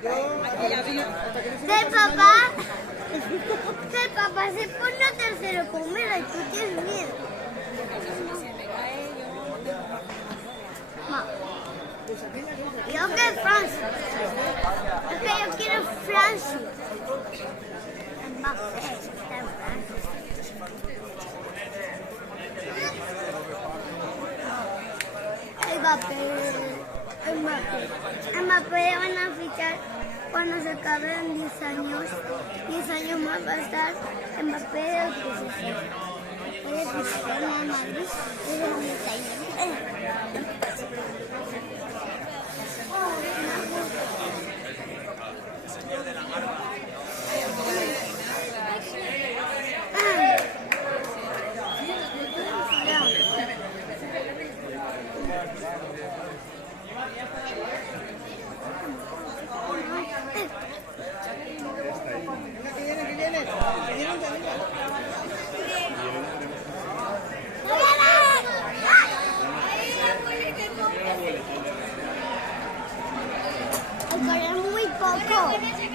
Que el papá se pone a tercero comer y tú tienes miedo. Ma, yo quiero Francia. Es que yo quiero Francia. Mbappé está en Francia. Mbappé van a fichar cuando se acaben 10 años. 10 años más va a estar Mbappé del PSG. Eres Cristiano de Madrid, eres muy poco.